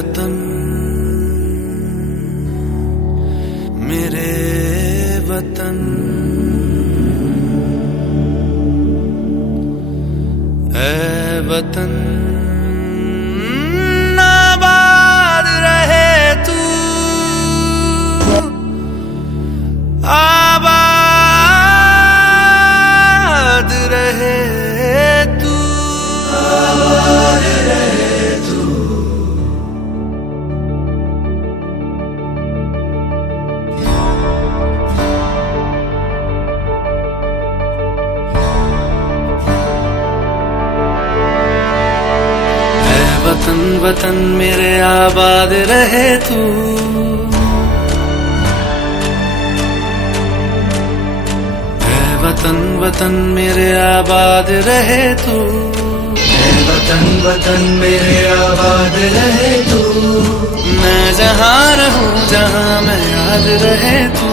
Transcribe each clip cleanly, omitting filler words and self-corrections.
वतन मेरे वतन, ऐ वतन आबाद रहे तू, आबाद रहे तू, आबाद रहे तू। वतन वतन मेरे आबाद रहे तू, ऐ वतन वतन मेरे आबाद रहे तू, ऐ वतन वतन मेरे आबाद रहे तू। मैं जहाँ रहूँ जहाँ मैं याद रहे तू,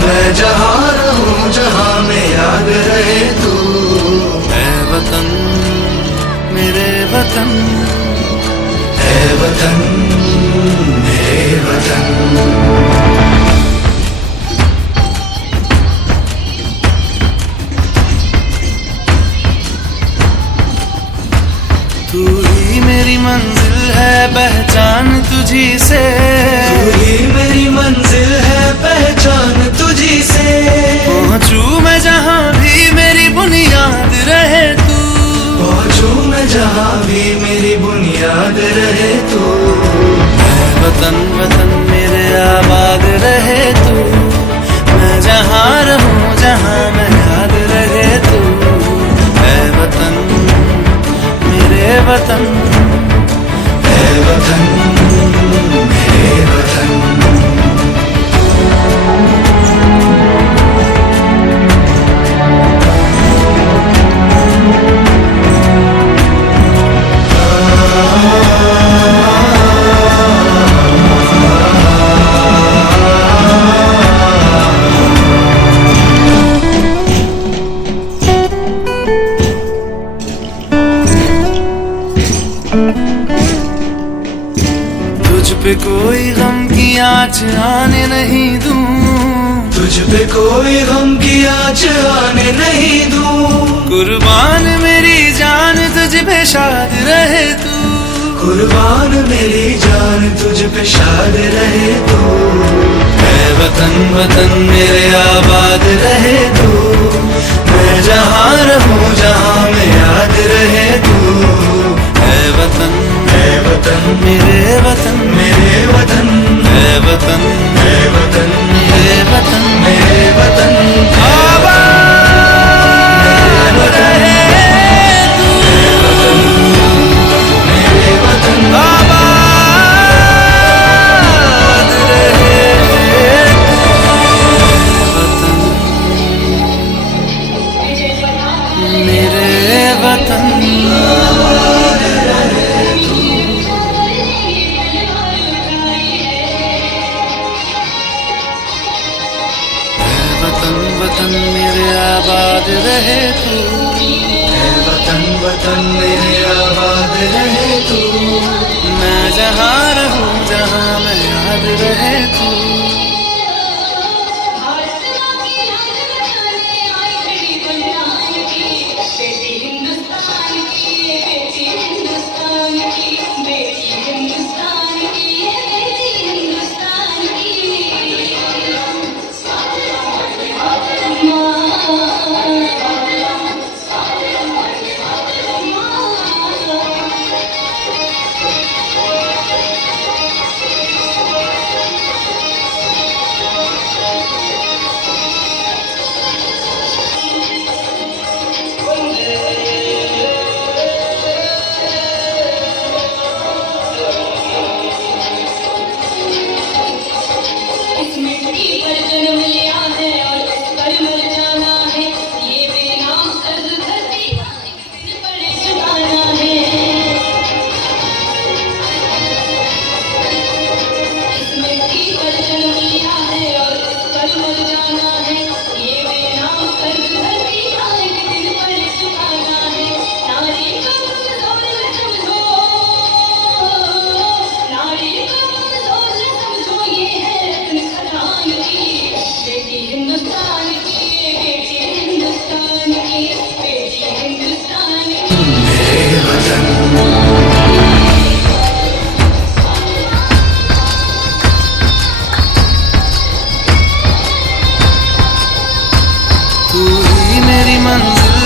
मैं जहाँ रहूँ जहाँ मैं याद रहे तू। ऐ वतन मेरे वतन, ऐ वतन मेरे वतन। तू ही मेरी मंजिल है पहचान तुझी से, तू ही मेरी मंजिल है पहचान तुझी से। पहुँचूं मैं जहाँ भी मेरी बुनियाद रहे तू, पहुँचूं मैं जहाँ भी मेरी बुनियाद रहे तू। ऐ वतन वतन मेरे आबाद रहे तू, मैं जहाँ रहूँ जहाँ मैं याद रहे तू। ऐ वतन मेरे वतन, ऐ वतन मेरे वतन। तुझ पे कोई गम की आँच आने नहीं दूं, तुझ पे कोई गम की आँच आने नहीं दूं। कुर्बान मेरी जान तुझ पे शाद रहे तू, कुर्बान मेरी जान तुझ पे शाद रहे तू। ऐ वतन वतन मेरे आबाद रहे तू, मैं जहाँ रहूँ जहाँ मैं याद रहे तू। ऐ वतन, ऐ वतन मेरे वतन, मेरे वतन। ऐ वतन, ऐ वतन मेरे वतन, मेरे वतन। आबाद रहे तू, मेरे वतन, आबाद रहे तू। वतन मेरे वतन, वतन मेरे आबाद रहे तू, ऐ वतन वतन मेरे आबाद रहे तू। मैं जहाँ रहूँ जहाँ मैं याद रहे तू।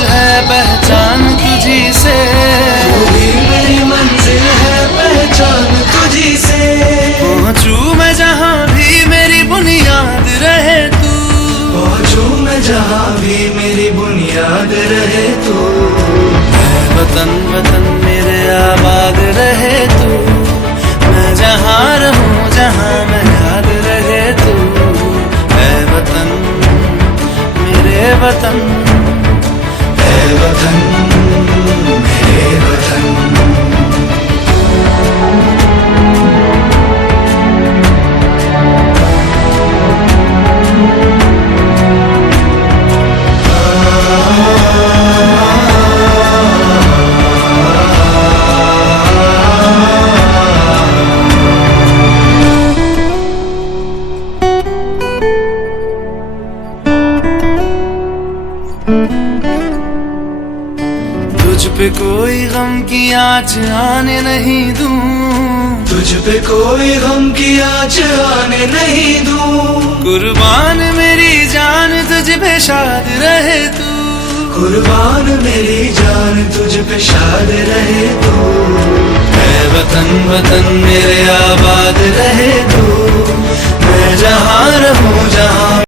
है पहचान तुझी से, तू ही मेरी मंजिल है पहचान तुझी से। पहुंचूं मैं जहां भी मेरी बुनियाद रहे तू, पहुंचूं मैं जहां भी मेरी बुनियाद रहे तू। मैं वतन वतन मेरे आबाद रहे तू, मैं जहां रहूं जहां मैं याद रहे तू। है वतन मेरे वतन, है वतन मेरे वतन। तुझ पे कोई गम की आँच आने नहीं दूं, तुझ पे कोई गम की आँच आने नहीं दूं। कुर्बान मेरी जान तुझ पे शाद रहे तू, कुर्बान मेरी जान तुझ पे शाद रहे तू। है वतन वतन मेरे आबाद रहे तू, मैं जहां रहूं जहां